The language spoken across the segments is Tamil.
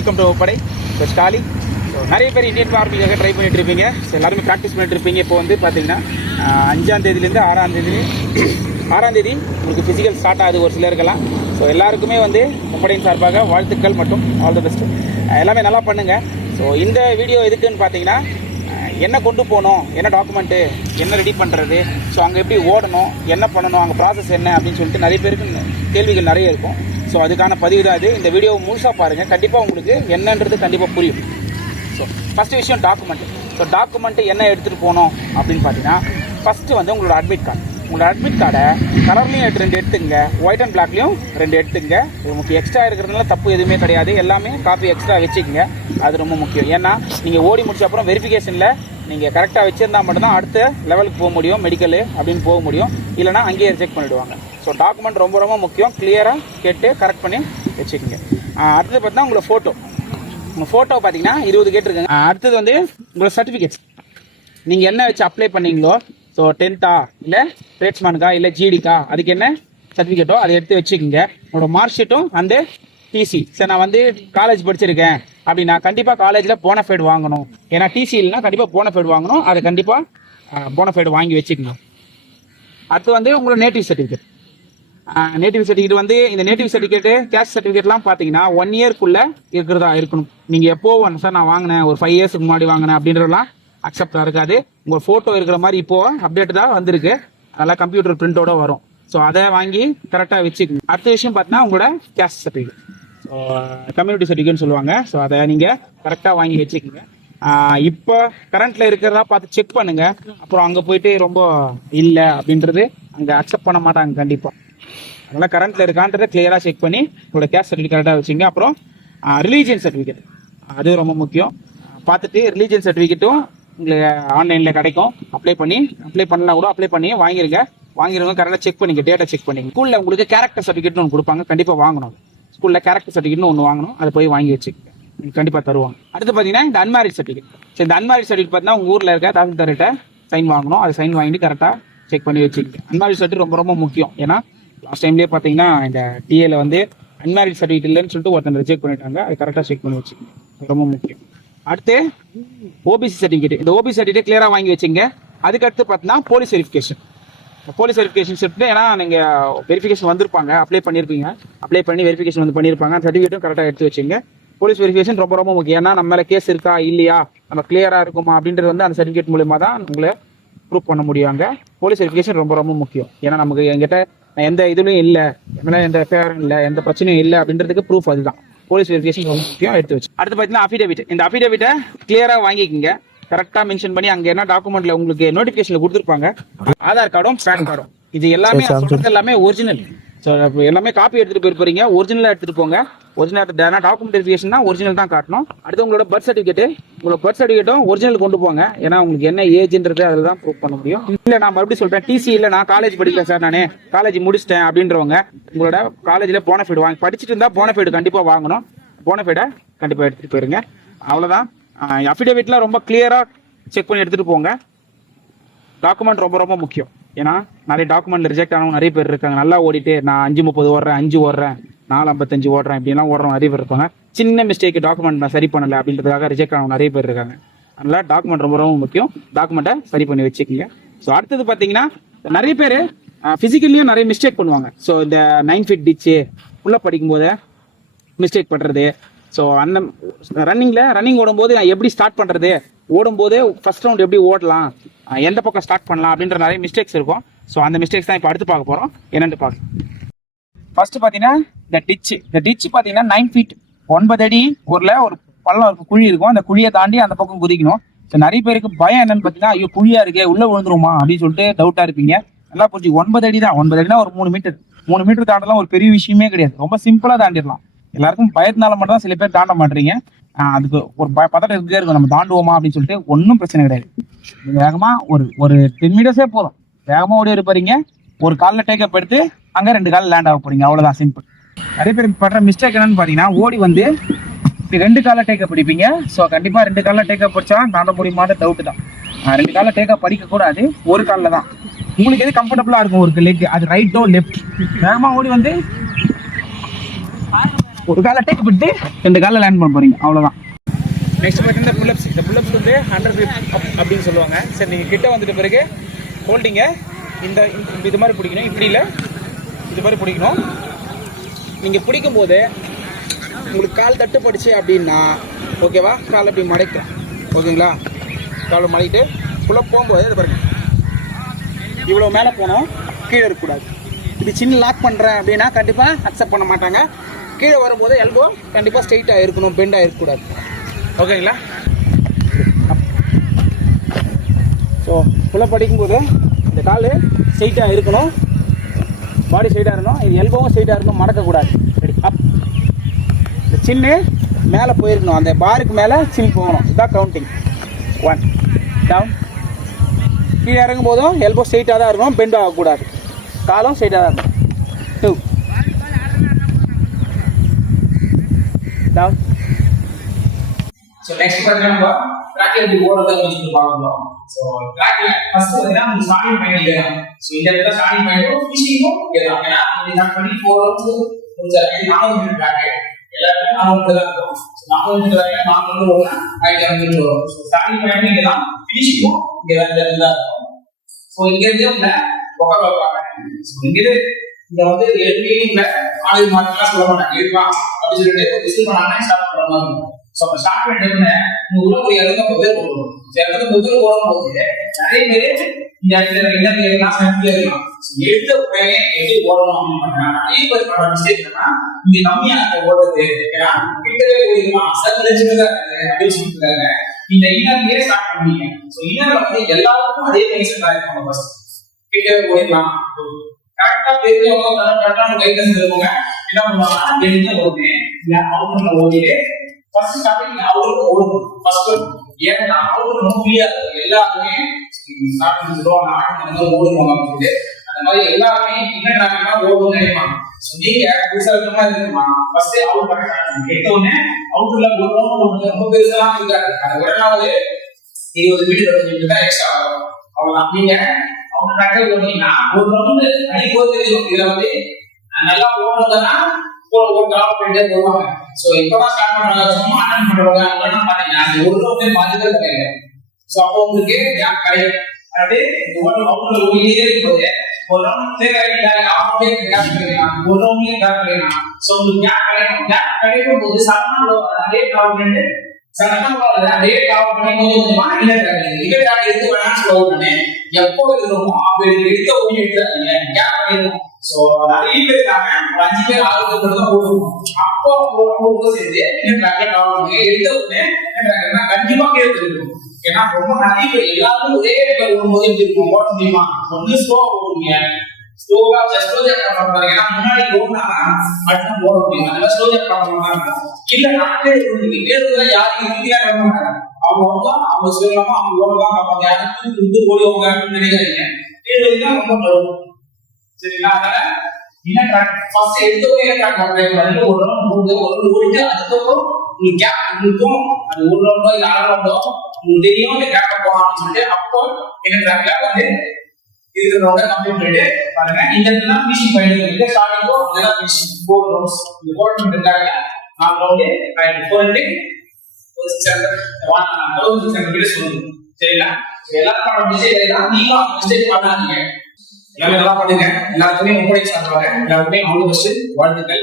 வெல்கம் டு படை ஸ்டாலி. நிறைய பேர் இந்தியன் ஆர்மிக்காக ட்ரை பண்ணிட்டு இருப்பீங்க. எல்லாருமே ப்ராக்டிஸ் பண்ணிட்டு இருப்பீங்க. இப்போ வந்து பார்த்தீங்கன்னா 5ஆம் தேதியிலேருந்து 6ஆம் தேதி உங்களுக்கு ஃபிசிக்கல் ஸ்டார்ட் ஆகுது ஒரு சிலருக்கெல்லாம். ஸோ எல்லாருக்குமே வந்து முப்படையின் சார்பாக வாழ்த்துக்கள் மற்றும் ஆல் தி பெஸ்ட். எல்லாமே நல்லா பண்ணுங்கள். ஸோ இந்த வீடியோ எதுக்குன்னு பார்த்தீங்கன்னா, என்ன கொண்டு போகணும், என்ன டாக்குமெண்ட்டு, என்ன ரெடி பண்ணுறது, ஸோ அங்கே எப்படி ஓடணும், என்ன பண்ணணும், அங்கே ப்ராசஸ் என்ன அப்படின்னு சொல்லிட்டு நிறைய பேருக்கு கேள்விகள் நிறைய இருக்கும். ஸோ அதுக்கான பதிவு தான் இது. இந்த வீடியோவை முழுசாக பாருங்கள், கண்டிப்பாக உங்களுக்கு என்னன்றது கண்டிப்பாக புரியும். ஸோ ஃபஸ்ட்டு விஷயம் டாக்குமெண்ட். ஸோ டாக்குமெண்ட்டு என்ன எடுத்துகிட்டு போகணும் அப்படின்னு பார்த்தீங்கன்னா, ஃபஸ்ட்டு வந்து உங்களோட அட்மிட் கார்டு. உங்களோட அட்மிட் கார்டை கலர்லையும் 2 எடுத்துங்க, ஒயிட் அண்ட் பிளாக்லையும் 2 எடுத்துங்க. உங்களுக்கு எக்ஸ்ட்ரா இருக்கிறதுனால தப்பு எதுவுமே கிடையாது. எல்லாமே காப்பி எக்ஸ்ட்ரா வச்சுக்கோங்க. அது ரொம்ப முக்கியம். ஏன்னா நீங்கள் ஓடி முடிச்ச அப்புறம் வெரிஃபிகேஷனில் நீங்கள் கரெக்டாக வச்சுருந்தா மட்டும்தான் அடுத்த லெவலுக்கு போக முடியும், மெடிக்கலு அப்படின்னு போக முடியும். இல்லைனா அங்கேயே ரிஜெக்ட் பண்ணிவிடுவாங்க. ஸோ டாக்குமெண்ட் ரொம்ப ரொம்ப முக்கியம். கிளியராக கேட்டு கரெக்ட் பண்ணி வச்சுக்கோங்க. அடுத்தது பார்த்தீங்கன்னா உங்களோட ஃபோட்டோ. உங்கள் ஃபோட்டோ பார்த்தீங்கன்னா 20 கேட்டிருக்காங்க. அடுத்தது வந்து உங்களோட சர்டிஃபிகேட்ஸ். நீங்கள் என்ன வச்சு அப்ளை பண்ணீங்களோ, ஸோ 10th இல்லை ட்ரேட்ஸ்மேனுக்கா இல்லை ஜிடிக்கா, அதுக்கு என்ன சர்டிஃபிகேட்டோ அதை எடுத்து வச்சுக்கோங்க. உங்களோட மார்க் ஷீட்டும் அந்த டிசி. சார் நான் வந்து காலேஜ் படிச்சிருக்கேன் அப்படின்னா கண்டிப்பாக காலேஜில் போனஃபைடு வாங்கணும். ஏன்னா டிசி இல்லைனா கண்டிப்பாக போனஃபைடு வாங்கணும். அதை கண்டிப்பாக போனஃபைடு வாங்கி வச்சுக்கணும். அடுத்து வந்து உங்களோட நேட்டிவ் சர்டிஃபிகேட். நேட்டிவ் சர்டிஃபிகேட் வந்து இந்த நேட்டிவ் சர்டிஃபிகேட்டு கேஸ்ட் சர்டிஃபிகேட்லாம் பார்த்தீங்கன்னா 1 இயர்க்குள்ளே இருக்கிறதா இருக்கணும். நீங்கள் எப்போ சார் நான் வாங்கினேன், ஒரு 5 இயர்ஸ்க்கு முன்னாடி வாங்கினேன் அப்படின்றலாம் அக்செப்டாக இருக்காது. உங்கள் ஃபோட்டோ இருக்கிற மாதிரி இப்போது அப்டேட் தான் வந்திருக்கு. நல்லா கம்ப்யூட்டர் பிரிண்டோட வரும். ஸோ அதை வாங்கி கரெக்டாக வச்சுக்கோங்க. அடுத்த விஷயம் பார்த்தீங்கன்னா உங்களோட கேஸ்ட் சர்டிஃபிகேட், ஸோ கம்யூனிட்டி சர்டிஃபிகேட்னு சொல்லுவாங்க. ஸோ அதை நீங்கள் கரெக்டாக வாங்கி வச்சுக்கோங்க. இப்போ கரண்ட்டில் இருக்கிறதா பார்த்து செக் பண்ணுங்கள். அப்புறம் அங்கே போயிட்டு ரொம்ப இல்லை அப்படின்றது அங்கே அக்செப்ட் பண்ண மாட்டாங்க கண்டிப்பாக. அதனால் கரண்ட்டில் இருக்கான்றதை கிளியராக செக் பண்ணி உங்களோட கேஸ்ட் சர்டிஃபிகேட் கரெக்டாக வச்சுங்க. அப்புறம் ரிலீஜியன் சர்டிஃபிகேட், அது ரொம்ப முக்கியம். பார்த்துட்டு ரிலீஜியன் சர்டிஃபிகேட்டும் உங்களுக்கு ஆன்லைனில் கிடைக்கும். அப்ளை பண்ணலாம் கூட அப்ளை பண்ணி வாங்கிருங்க. கரெக்டாக செக் பண்ணிங்க, டேட்டா செக் பண்ணிங்க. ஸ்கூலில் உங்களுக்கு கேரக்டர் சர்டிஃபிகேட்னு ஒன்று கொடுப்பாங்க, கண்டிப்பாக வாங்கணும். ஸ்கூலில் கேரக்டர் சர்டிஃபிகேட்னு ஒன்று வாங்கணும், அதை போய் வாங்கி வச்சுக்கோங்க, கண்டிப்பாக தருவாங்க. அடுத்து பார்த்தீங்கன்னா இந்த அன்மேரிட் சர்டிஃபிகேட். ஸோ இந்த அன்மேரிட் சர்டிஃபிகேட் பார்த்தீங்கன்னா உங்கள் ஊரில் இருக்க தாசில்தார்கிட்ட சைன் வாங்கணும். அதை சைன் வாங்கிட்டு கரெக்டாக செக் பண்ணி வச்சுக்கோங்க. அன்மேரிட் சர்டிஃபிகேட் ரொம்ப ரொம்ப முக்கியம். ஏன்னா லாஸ்ட் டைம்லேயே பார்த்தீங்கன்னா இந்த டிஏல வந்து அன்மேரிட் சர்டிஃபிகேட் இல்லைன்னு சொல்லிட்டு ஒருத்தர் ரிஜெக்ட் பண்ணிட்டாங்க. அது கரெக்டாக செக் பண்ணி வச்சுக்கோங்க, ரொம்ப முக்கியம். அடுத்து ஓபிசி சர்டிஃபிகேட். இந்த ஓபிசி சர்டிஃபிகேட் கிளியராக வாங்கி வச்சுங்க. அதுக்கடுத்து பார்த்தீங்கன்னா போலீஸ் வெரிஃபிகேஷன். போலீஸ் வெரிஃபிகேஷன் சொல்லிட்டு, ஏன்னா நீங்கள் வெரிஃபிகேஷன் வந்திருப்பாங்க, அப்ளை பண்ணி வெரிஃபிகேஷன் வந்து பண்ணியிருப்பாங்க. அந்த சர்டிஃபிகேட்டும் கரெக்டாக எடுத்து வச்சுங்க. போலீஸ் வெரிஃபிகேஷன் ரொம்ப ரொம்ப முக்கியம். ஏன்னா நம்ம மேலே கேஸ் இருக்கா இல்லையா, நம்ம கிளியராக இருக்குமா அப்படின்றது வந்து அந்த சர்டிஃபிகேட் மூலமா தான் உங்களை ப்ரூவ் பண்ண முடியாங்க. போலீஸ் வெரிஃபிகேஷன் ரொம்ப ரொம்ப முக்கியம். ஏன்னா நமக்கு எங்கிட்ட எந்த இதுலையும் இல்லை, எந்த எஃப்ஐஆரும் இல்லை, எந்த பிரச்சனையும் இல்லை அப்படின்றதுக்கு ப்ரூஃப் அதுதான். போலீஸ் வெரிஃபிகேஷன் ரொம்ப முக்கியம், எடுத்து வச்சு. அடுத்து பார்த்தீங்கன்னா அஃபிடேவிட். இந்த அஃபிடேவிட்டை கிளியராக வாங்கிக்கோங்க. கரெக்டாக மென்ஷன் பண்ணி அங்கே என்ன டாக்குமெண்ட்ல உங்களுக்கு நோட்டிஃபிகேஷனில் கொடுத்துருப்பாங்க, ஆதார் கார்டும் பேன் கார்டும். இது எல்லாமே எல்லாமே ஒரிஜினல். ஸோ எல்லாமே காப்பி எடுத்துகிட்டு போயிருப்பீங்க, ஒரிஜினலாக எடுத்துகிட்டு போங்க. ஒரிஜினல் டாக்குமெண்ட் வெரிஃபிகேஷன் தான் ஒரிஜினல் தான் காட்டணும். அடுத்து உங்களோட பர்த் சர்டிஃபிகேட்டும் ஒரிஜினல் கொண்டு போங்க. ஏன்னா உங்களுக்கு என்ன ஏஜ்ன்றது அதில் தான் ப்ரூவ் பண்ண முடியும். இல்லை நான் மறுபடியும் சொல்கிறேன், டிசி இல்லை நான் காலேஜ் படிக்கல சார், நான் காலேஜ் முடிச்சிட்டேன் அப்படின்றவங்க உங்களோட காலேஜில் போனஃபைடு வாங்கி படிச்சுட்டு இருந்தால் போனஃபைடு கண்டிப்பாக வாங்கணும். போனஃபைடை கண்டிப்பாக எடுத்துகிட்டு போயிருங்க. அவ்வளோதான். அஃபிடேவிட்லாம் ரொம்ப கிளியராக செக் பண்ணி எடுத்துகிட்டு போங்க. டாக்குமெண்ட் ரொம்ப ரொம்ப முக்கியம். ஏன்னா நிறைய டாக்குமெண்ட் ரிஜெக்ட் ஆனவங்க நிறைய பேர் இருக்காங்க. நல்லா ஓடிட்டு நான் 5:30 ஓடுறேன், 5 ஓடுறேன், 4:55 ஓடுறேன், இப்படிலாம் ஓடுறவங்க நிறைய பேர் இருக்காங்க. சின்ன மிஸ்டேக் டாக்குமெண்ட் நான் சரி பண்ணலை அப்படின்றதுக்காக ரிஜெக்ட் ஆனவங்க நிறைய பேர் இருக்காங்க. அதனால் டாக்குமெண்ட் ரொம்ப ரொம்ப முக்கியம். டாக்குமெண்ட்டை சரி பண்ணி வச்சுக்கோங்க. ஸோ அடுத்தது பார்த்தீங்கன்னா நிறைய பேர் ஃபிசிக்கல்லையும் நிறைய மிஸ்டேக் பண்ணுவாங்க. ஸோ இந்த 9 feet டிச்சு உள்ளே படிக்கும்போது மிஸ்டேக் பண்ணுறது. ஸோ அந்த ரன்னிங் ஓடும்போது நான் எப்படி ஸ்டார்ட் பண்ணுறது, ஓடும்போது ஃபர்ஸ்ட் ரவுண்ட் எப்படி ஓடலாம், எந்த பக்கம் ஸ்டார்ட் பண்ணலாம் அப்படின்ற நிறைய மிஸ்டேக்ஸ் இருக்கும். ஸோ அந்த மிஸ்டேக்ஸ் தான் இப்போ அடுத்து பார்க்க போகிறோம். என்னென்னு பார்க்கலாம். ஃபர்ஸ்ட் பார்த்தீங்கன்னா இந்த டிச் பார்த்தீங்கன்னா 9 feet 9 அடி ஒரு பள்ளம் இருக்கும், குழி இருக்கும். அந்த குழியை தாண்டி அந்த பக்கம் குதிக்கணும். ஸோ நிறைய பேருக்கு பயம் என்னன்னு பார்த்தீங்கன்னா, ஐயோ குழியா இருக்கே உள்ளே விழுந்துருமா அப்படின்னு சொல்லிட்டு டவுட்டாக இருப்பீங்க. நல்லா புரிஞ்சு 9 அடி தான். 9 அடினா ஒரு 3 மீட்டர் தாண்டலாம் ஒரு பெரிய விஷயமே கிடையாது. ரொம்ப சிம்பிளாக தாண்டிடலாம். எல்லாருக்கும் பயத்தினால மட்டும் தான் சில பேர் தாண்ட மாட்டீங்க. அதுக்கு ஒரு பதட்டம் இருந்தே இருக்கும், நம்ம தாண்டுவோமா அப்படின்னு சொல்லிட்டு. ஒன்றும் பிரச்சனை கிடையாது. வேகமாக ஒரு 10 மீட்டர்ஸே போதும். வேகமாக ஓடி இருப்பீங்க. ஒரு காலில் டேக்கப் எடுத்து அங்கே 2 காலில் லேண்ட் ஆக போறீங்க. அவ்வளோதான், சிம்பிள். நிறைய பேர் படுற மிஸ்டேக் என்னன்னு பார்த்தீங்கன்னா, ஓடி வந்து 2 காலில் டேக்கப் படிப்பீங்க. ஸோ கண்டிப்பாக 2 காலில் டேக்கப் படிச்சா தாண்ட முடியுமான்னு டவுட்டு தான். 2 காலில் டேக்கப் படிக்கக்கூடாது, ஒரு காலில் தான். உங்களுக்கு எது கம்ஃபர்டபுளாக இருக்கும் ஒரு லெக், அது ரைட்டோ லெஃப்ட். வேகமாக ஓடி வந்து ஒரு காலை டேக் பண்ணிட்டு 2 காலில் லேண்ட் பண்ண போறீங்க, அவ்வளோதான். நெக்ஸ்ட் பார்த்தீங்கன்னா புல்லப்ஸ். இந்த புல்லப்ஸ் வந்து அண்டர் கிரிப் அப் அப்படின்னு சொல்லுவாங்க. சரி, நீங்கள் கிட்ட வந்துட்ட பிறகு ஹோல்டிங்க இந்த இது மாதிரி பிடிக்கணும். இப்படி இல்லை, இது மாதிரி பிடிக்கணும். நீங்கள் பிடிக்கும் போது உங்களுக்கு கால் தட்டுப்படுச்சு அப்படின்னா ஓகேவா, கால் அப்படி மடைக்கும். ஓகேங்களா, காலை மடைக்கிட்டு புல்லப் போகும்போது இது பாருங்கள், இவ்வளோ மேலே போனோம், கீழே இருக்கக்கூடாது. இது சின்ன லாக் பண்ணுறேன் அப்படின்னா கண்டிப்பாக அக்செப்ட் பண்ண மாட்டாங்க. கீழே வரும்போது எல்போ கண்டிப்பாக ஸ்ட்ரெயிட்டாக இருக்கணும், பெண்டாக இருக்கக்கூடாது. ஓகேங்களா. ஸோ புல்லப் படிக்கும்போது இந்த கால் ஸ்ட்ரெயிட்டாக இருக்கணும், பாடி ஸ்ட்ரெயிட்டாக இருக்கணும், இது எல்போவும் ஸ்ட்ரெயிட்டாக இருக்கணும், மடக்கக்கூடாது. ரெடி அப். இந்த சின்ன மேலே போயிருக்கணும், அந்த பாருக்கு மேலே சின் போகணும். இதுதான் கவுண்டிங். 1 டவுன். கீழே இறங்கும் போதும் எல்போ ஸ்ட்ரெயிட்டாக தான் இருக்கணும், பெண்ட் ஆகக்கூடாது. காலும் ஸ்ட்ரெயிட்டாக தான் இருக்கும். 2 டவுன். ஸோ நெக்ஸ்ட் பார்த்தீங்கன்னா நம்ம ட்ராக்ல எப்படி ஓடுறதை கொஞ்சம் பார்க்கலாம். ஸோ ட்ராக்ல ஃபர்ஸ்ட் பார்த்தீங்கன்னா நம்ம ஸ்டார்டிங் பாயிண்ட் இல்லை. ஸோ இந்த இடத்துல ஸ்டார்டிங் பாயிண்ட்டும் ஃபினிஷிங்கும் இதான். ஏன்னா இது நான் 24 ஹவர்ஸ் கொஞ்சம் 4 மினிட் ட்ராக் எல்லாருமே 4 மினிட் தான் இருக்கும். 4 மினிட் ட்ராக்ல 4 மினிட் ஓடலாம், 5 மினிட் வரும். ஸோ ஸ்டார்டிங் பாயிண்ட் இங்கே தான், ஃபினிஷிங்கும் இங்கே தான் இருக்கும். ஸோ இங்க இருந்து உங்களை உட்கார வைப்பாங்க. ஸோ இங்கிருந்து இங்க வந்து எழுதிங்க ஆளு மார்க்கெல்லாம் சொல்ல மாட்டாங்க, எழுப்பா அப்படின்னு சொல்லிட்டு விசில் பண்ணாங்கன்னா ஸ்டார்ட் பண்ணுற மாதிரி இருக்கும். ஸோ அப்போ ஸ்டார்ட் பண்ணிட்டு உங்க உள்ள ஒரு 250 பேர் போடுவோம். 250 பேர் போடும்போது நிறைய பேர் இந்த இடத்துல என்ன எழுதலாம், சென்ட்ல எழுதலாம். எழுத உடனே எப்படி ஓடணும் அப்படின்னு பண்ணாங்க. நிறைய பேர் பண்ண மிஸ்டேக் என்னன்னா, இங்க கம்மியா ஓடுறது, ஏன்னா கிட்டவே ஓடிக்கலாம், சர்க்குலேஷன் அப்படின்னு சொல்லிட்டு இந்த இன்னர்லயே ஸ்டார்ட் பண்ணுவீங்க. ஸோ இன்னர்ல வந்து எல்லாருக்கும் அதே மைண்ட் செட் ஆயிருக்கும். ஃபர்ஸ்ட் கிட்டவே ஓடிக்கலாம், கரெக்டா தெரிஞ்சவங்க கரெக்டான கைடன்ஸ் இருக்கவங்க என்ன பண்ணுவாங்கன்னா எழுத ஓடுங்க, இல்ல அவுட்ல ஓடிட்டு ஃபர்ஸ்ட் ஸ்டார்டிங் அவுட்ல ஓடணும். ஃபர்ஸ்ட் ஏன்னா அவுட்ல ரொம்ப முடியாது, எல்லாருமே ஸ்டார்ட் பண்ணி சொல்லுவாங்க ஆடுங்க ஓடுவாங்க அப்படின்னு. அந்த மாதிரி எல்லாருமே என்ன ட்ராக்னா ஓடணும்னு நினைப்பாங்க. ஸோ நீங்க புதுசா இருக்கமா இருக்குமா, ஃபர்ஸ்ட் அவுட் பண்ண கேட்டோன்னே அவுட்ல ஓடணும். ரொம்ப பெருசெல்லாம் இருக்காது, அது உடனாவது 20 மீட்டர் 25 மீட்டர் தான் எக்ஸ்ட்ரா ஆகும். அவ்வளவுதான். நீங்க அவங்க ட்ராக்ல ஓடுனீங்கன்னா ஒரு ரவுண்ட் அடி போக தெரியும். இதுல வந்து நல்லா ஓடுறதுன்னா ஒரு டிராப் பண்ணிட்டே போவாங்க. ஸோ இப்பதான் ஸ்டார்ட் பண்றாங்க, சும்மா அட்டன் பண்றவங்க அவங்கலாம் பாத்தீங்கன்னா அந்த ஒரு ரவுண்ட் பாதிக்கவே கிடையாது. ஸோ அப்போ உங்களுக்கு கேப் கிடைக்கும். அது ஒரு ரவுண்ட்ல ஓடிட்டே இருக்கும்போது ஒரு ரவுண்ட் தேவையில்லை, ஆஃப் கேப் கிடைக்கலாம், ஒரு ரவுண்ட்லயே கேப் கிடைக்கலாம். ஸோ உங்களுக்கு கேப் கிடைக்கும். கேப் கிடைக்கும் போது சடனா அதே டிராப் பண்ணிட்டு அதே டிராப் பண்ணி கொஞ்சம் கொஞ்சமா இன்டர் எடுத்து வேணாம்னு சொல்லுவாங்க. எப்போ இருக்கணுமோ அப்போ எடுத்த ஓடி எடுத்தாங்க, கேப் கிடைக்கும். ஸோ நிறைய பேர் இருக்காங்க, ஒரு 5 பேர் 6 பேர் மட்டும் தான் போட்டுருக்கோம். அப்போ ஒரு சேர்ந்து ட்ராக்ல டிராவல் பண்ணுங்க. எடுத்த உடனே ட்ராக்னா கண்டிப்பா கேட்டு இருக்கும். ஏன்னா ரொம்ப நிறைய பேர் எல்லாரும் ஒரே இடத்துல ஓடும்போது எப்படி இருக்கும், ஓட முடியுமா? ஒண்ணு ஸ்லோவா ஓடுவீங்க, ஸ்லோவா ஜஸ்ட் ஜெட் பண்றாங்க. ஏன்னா முன்னாடி ஓடுனா மட்டும் ஓட முடியும், அதனால ஸ்லோ ஜெட் பண்றாங்க. இல்ல நாட்டே கேடுல யாரும் இந்தியா வர மாட்டாங்க, அவங்க சொல்லலாமா அவங்க ஓடலாம் பார்ப்பாங்க. யாரும் இருந்து ஓடுவாங்க அப்படின்னு நினைக்காதீங்க. கேடுதான் ரொம்ப நடும், சரிங்களா? அதனால என்ன ட்ராக் ஃபர்ஸ்ட் எடுத்தோடனே ட்ராக் பண்றீங்க. ஒரு ரவுண்ட் போகுது, ஒரு ரவுண்ட் ஓடிட்டு அதுக்கப்புறம் உங்களுக்கு கேப் இருக்கும். அது ஒரு ரவுண்டோ இல்லை 6 ரவுண்டோ உங்களுக்கு தெரியும் இந்த கேப் போகலாம்னு சொல்லிட்டு அப்போ என்ன ட்ராக்ல வந்து இது ரவுண்டை கம்ப்ளீட் பண்ணிட்டு பாருங்க. இந்த இடத்துல ஃபினிஷிங் பண்ணிட்டு ஸ்டார்டிங்கோ அதெல்லாம் ஃபினிஷிங் 4 ரவுண்ட்ஸ் இந்த 4 ரவுண்ட் இருக்காங்க. 4 ரவுண்ட் ரைட் 4 ரவுண்ட் ஒரு 600 மீட்டர் சொல்லுங்க, சரிங்களா? எல்லாரும் பண்ண மிஸ்டேக் தான், நீங்க மிஸ்டேக் பண்ணாதீங்க. எல்லாமே நல்லா பண்ணுங்க. எல்லாருக்குமே முப்படை சார்பாக எல்லாருக்குமே ஆல் தி பெஸ்ட், வாழ்த்துக்கள்.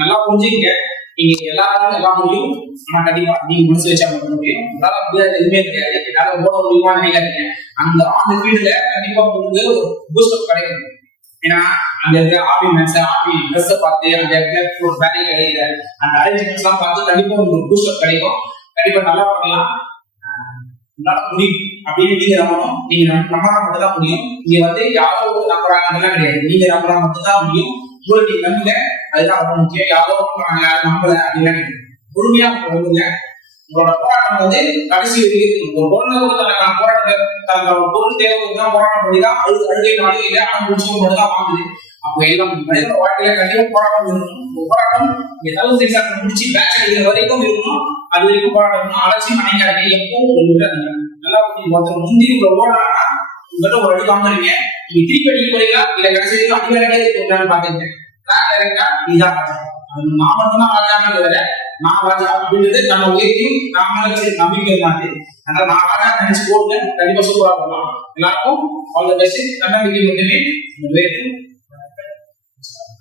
நல்லா புரிஞ்சுக்கங்க. நீங்க எல்லாரும் எல்லாம் முடியும், ஆனா கண்டிப்பா நீங்க மனசு வச்சா மட்டும் முடியும். உங்களால முடியாது எதுவுமே கிடையாது. என்னால ஓட முடியுமான்னு நினைக்காதீங்க. அந்த ஃபீல்டுல கண்டிப்பா உங்களுக்கு ஒரு பூஸ்டப் கிடைக்கும். ஏன்னா அந்த இடத்துல ஆர்மி மேட்ச் ஆர்மி ட்ரெஸ் பார்த்து அந்த இடத்துல ஒரு வேலை கிடையாது, அந்த அரேஞ்ச்மெண்ட்ஸ் எல்லாம் பார்த்து கண்டிப்பா உங்களுக்கு பூஸ்டப் கிடைக்கும். கண்டிப்பா நல்லா பண்ணலாம், உங்களால முடியும் அப்படின்னு நீங்க நம்பணும். நீங்க நம்பினா மட்டும் தான் முடியும். நீங்க வந்து யாரோ ஒரு நம்புறாங்கலாம் கிடையாது, நீங்க நம்பினா மட்டும் தான் முடியும். உங்களை நீங்க நம்புங்க, அதுதான் ரொம்ப முக்கியம். யாரோ யாரும் நம்பல அப்படின்னா முழுமையா நம்புங்க. உங்களோட போராட்டம் வந்து கடைசி வரைக்கும் ஒரு பொருளை கூட தனக்கான போராட்டத்தை தனக்கான பொருள் தேவைதான் போராட்டம் பண்ணிதான் அழுகை நாளையில அனுபவிச்சவங்க மட்டும் தான் வாங்குது. அப்போ எல்லாம் மனித வாழ்க்கையில கண்டிப்பா போராட்டம் இருக்கணும். போராட்டம் நீங்க 1000 எக்ஸாம் முடிச்சு பேட்ச் அடிக்கிற வரைக்கும் இருக்கணும். அது வரைக்கும் போராட்டம் அலட்சியம் நினைக்காதீங்க. எப்பவும் நல்லா ஒருத்தர் முந்தி உங்களை ஓடுறாங்கன்னா உங்கள்கிட்ட ஒரு அடி வாங்குறீங்க, நீங்க திருப்பி அடிக்க போறீங்களா இல்ல கடைசி வரைக்கும் அடி வேலையே இருக்கீங்களான்னு பாத்துங்க. நீதான் நான் மட்டும் தான் ராஜாங்கிறது வேற, நான் ராஜா அப்படின்றது நம்ம உயர்த்தியும் நான் மேல வச்சு நம்பிக்கை இருந்தாங்க. அதனால நான் ராஜா நினைச்சு போட்டு கண்டிப்பா சூப்பரா பண்ணலாம். எல்லாருக்கும் ஆல் தி பெஸ்ட். தன்னம்பிக்கை மட்டுமே உயர்த்தும்.